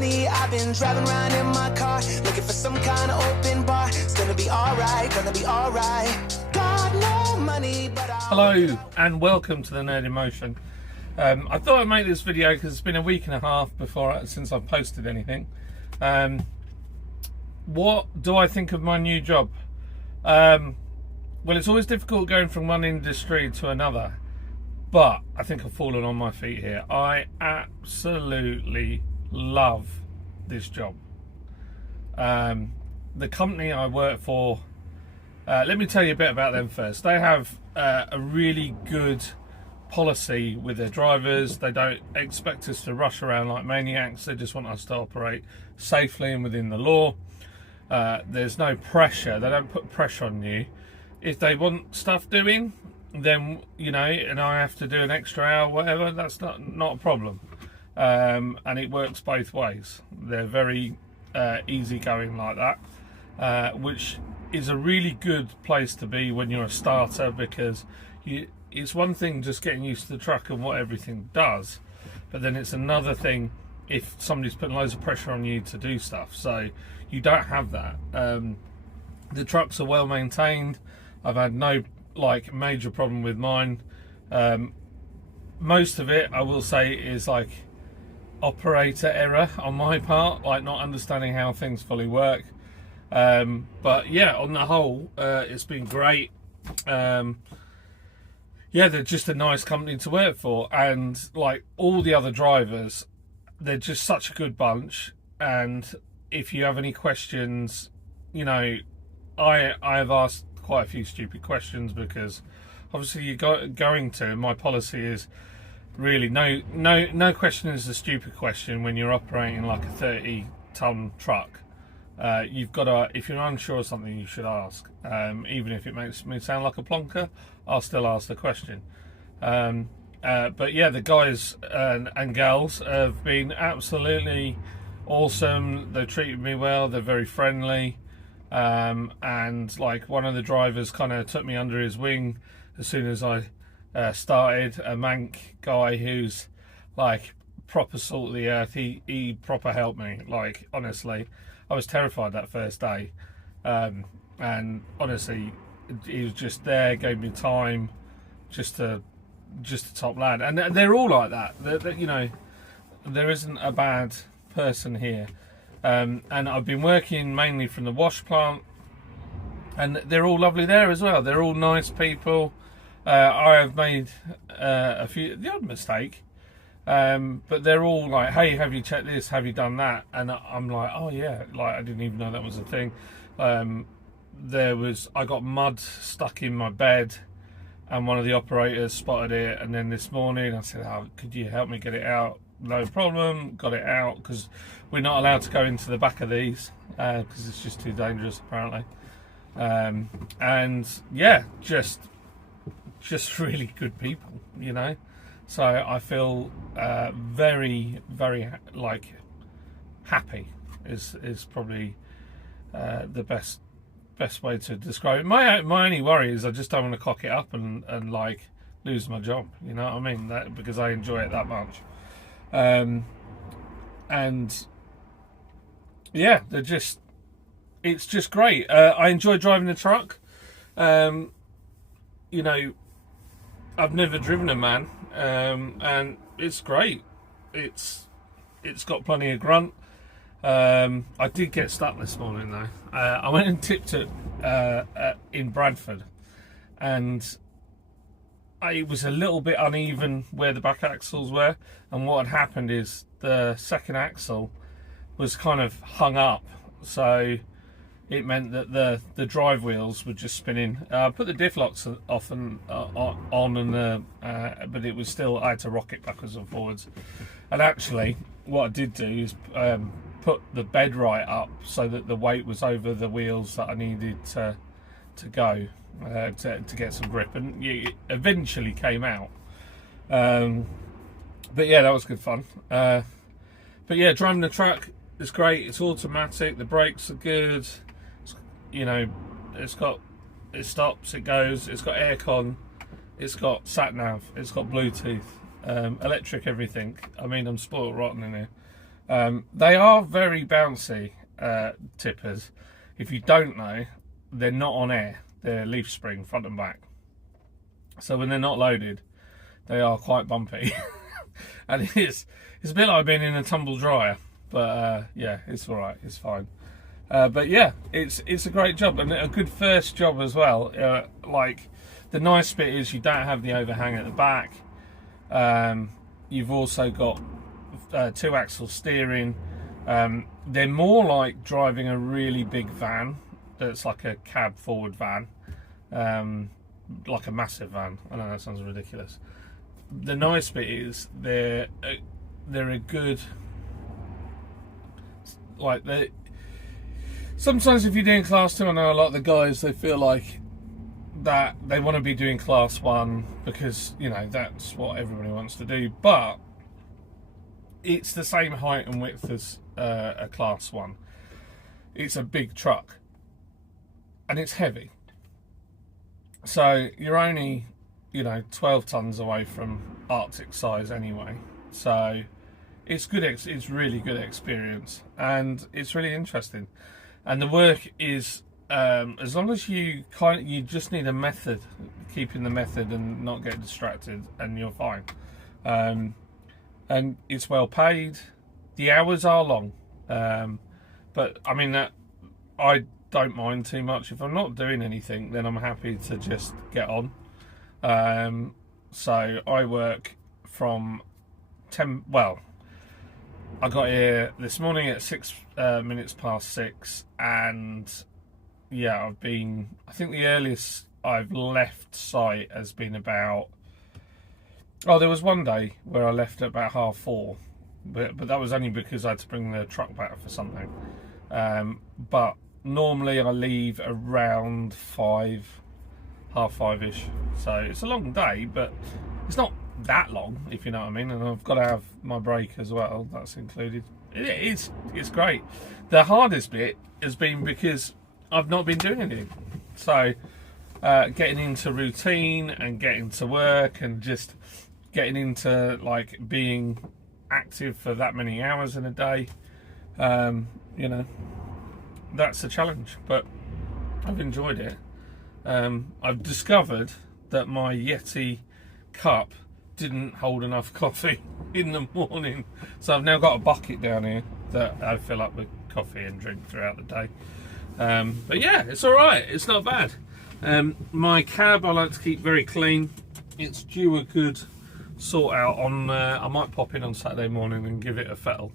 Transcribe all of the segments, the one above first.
money. I've been driving around in my car, looking for some kind of open bar. It's gonna be alright, gonna be alright. Got no money, but Hello and welcome to the Nerd in Motion. I thought I'd make this video because it's been a week and a half since I've posted anything. What do I think of my new job? Well, it's always difficult going from one industry to another, but I think I've fallen on my feet here. I absolutely love this job. The company I work for, let me tell you a bit about them first. They have a really good policy with their drivers. They don't expect us to rush around like maniacs. They just want us to operate safely and within the law. There's no pressure. They don't put pressure on you. If they want stuff doing, then, you know, and I have to do an extra hour, whatever, that's not a problem. And it works both ways. They're very easygoing like that, which is a really good place to be when you're a starter, because it's one thing just getting used to the truck and what everything does, but then it's another thing if somebody's putting loads of pressure on you to do stuff. So you don't have that. The trucks are well maintained. I've had no major problem with mine. Most of it, I will say, is like operator error on my part, like not understanding how things fully work. But yeah, on the whole, it's been great. Yeah, they're just a nice company to work for, and like all the other drivers, they're just such a good bunch. And if you have any questions, you know, I've asked quite a few stupid questions, because obviously you're going to, and my policy is really no question is a stupid question when you're operating like a 30-ton truck. You've got to, if you're unsure of something, you should ask. Even if it makes me sound like a plonker, I'll still ask the question. But yeah, the guys and gals have been absolutely awesome. They've treated me well. They're very friendly. And like one of the drivers kind of took me under his wing as soon as I started. A Manc guy who's like proper salt of the earth. He proper helped me. Like, honestly, I was terrified that first day, and honestly, he was just there, gave me time, just a top lad. And they're all like that. You know, there isn't a bad person here. And I've been working mainly from the wash plant, and they're all lovely there as well. They're all nice people. I have made the odd mistake, but they're all like, hey, have you checked this, have you done that? And I'm like, oh yeah, like I didn't even know that was a thing. I got mud stuck in my bed, and one of the operators spotted it, and then this morning I said, oh, could you help me get it out? No problem, got it out, because we're not allowed to go into the back of these because it's just too dangerous apparently. And yeah, just really good people, you know. So I feel very, very like happy is probably the best way to describe it. My only worry is I just don't want to cock it up and like lose my job, you know what I mean? That, because I enjoy it that much. And yeah, it's just great. I enjoy driving the truck. You know, I've never driven a man, and it's great. It's got plenty of grunt. I did get stuck this morning though. I went and tipped it in Bradford, and it was a little bit uneven where the back axles were, and what had happened is the second axle was kind of hung up, so it meant that the drive wheels were just spinning. I put the diff locks off and on, and but it was still, I had to rock it backwards and forwards. And actually, what I did do is put the bed right up so that the weight was over the wheels that I needed to go to get some grip, and it eventually came out. But yeah, that was good fun. But yeah, driving the truck is great. It's automatic. The brakes are good. You know, it stops, it goes. It's got aircon. It's got sat nav. It's got Bluetooth, electric, everything. I mean, I'm spoiled rotten in here. They are very bouncy tippers. If you don't know, they're not on air. They're leaf spring front and back. So when they're not loaded, they are quite bumpy. And it's a bit like being in a tumble dryer. But yeah, it's all right. It's fine. But yeah, it's a great job and a good first job as well. Like, the nice bit is you don't have the overhang at the back. You've also got 2-axle steering. They're more like driving a really big van that's like a cab forward van, like a massive van. I know that sounds ridiculous. The nice bit is they're a good, like, they sometimes if you're doing class 2, I know a lot of the guys, they feel like that they want to be doing class 1 because, you know, that's what everybody wants to do, but it's the same height and width as a class 1. It's a big truck and it's heavy, so you're only, you know, 12 tons away from Arctic size anyway, so it's good. It's really good experience and it's really interesting, and the work is as long as you just need a method, keeping the method and not get distracted, and you're fine. And it's well paid. The hours are long, but I mean, that I don't mind too much. If I'm not doing anything, then I'm happy to just get on. So I work from 10. Well, I got here this morning at 6 minutes past 6, and yeah, I think the earliest I've left site has been about, there was one day where I left at about 4:30, but that was only because I had to bring the truck back for something. But normally I leave around 5, 4:30ish. So it's a long day, but it's not that long, if you know what I mean. And I've got to have my break as well, that's included. It's great. The hardest bit has been because I've not been doing anything. So getting into routine and getting to work and just getting into like being active for that many hours in a day, you know, that's a challenge, but I've enjoyed it. I've discovered that my Yeti cup didn't hold enough coffee in the morning, so I've now got a bucket down here that I fill up with coffee and drink throughout the day. But yeah, it's all right. It's not bad. My cab I like to keep very clean. It's due a good sort out on. I might pop in on Saturday morning and give it a fettle.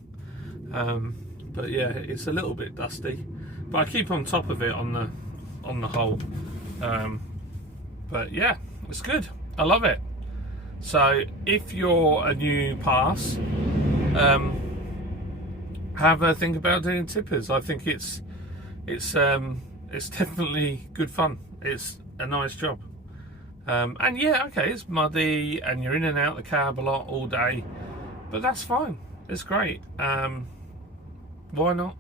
But yeah, it's a little bit dusty, but I keep on top of it on the whole. But yeah, it's good. I love it. So if you're a new pass, have a think about doing tippers. I think it's definitely good fun. It's a nice job. And yeah, okay, it's muddy and you're in and out the cab a lot all day, but that's fine. It's great. Why not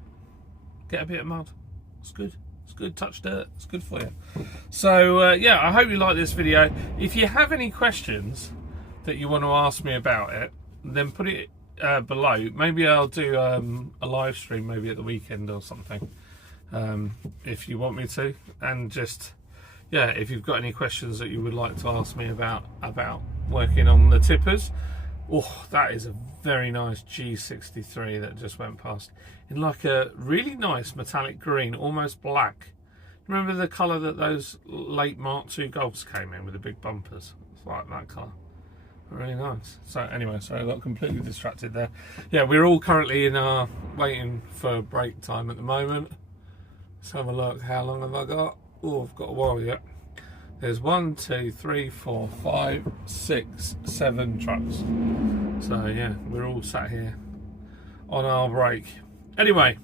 get a bit of mud? It's good. It's good. Touch dirt. It's good for you. So yeah, I hope you like this video. If you have any questions that you want to ask me about it, then put it below. Maybe I'll do a live stream maybe at the weekend or something, if you want me to. And just, yeah, if you've got any questions that you would like to ask me about working on the tippers. Oh, that is a very nice G63 that just went past in like a really nice metallic green, almost black. Remember the colour that those late Mark II Golfs came in with the big bumpers? It's like that colour. Really nice. So anyway, sorry, I got completely distracted there. Yeah, we're all currently in our waiting for break time at the moment. Let's have a look. How long have I got? Oh, I've got a while yet. There's 1, 2, 3, 4, 5, 6, 7 trucks. So yeah, we're all sat here on our break. Anyway,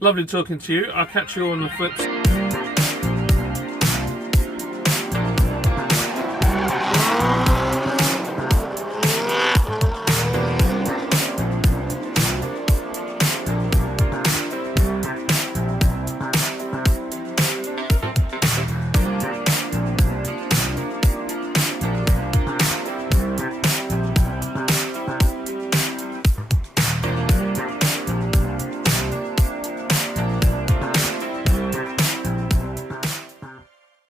lovely talking to you. I'll catch you on the flip.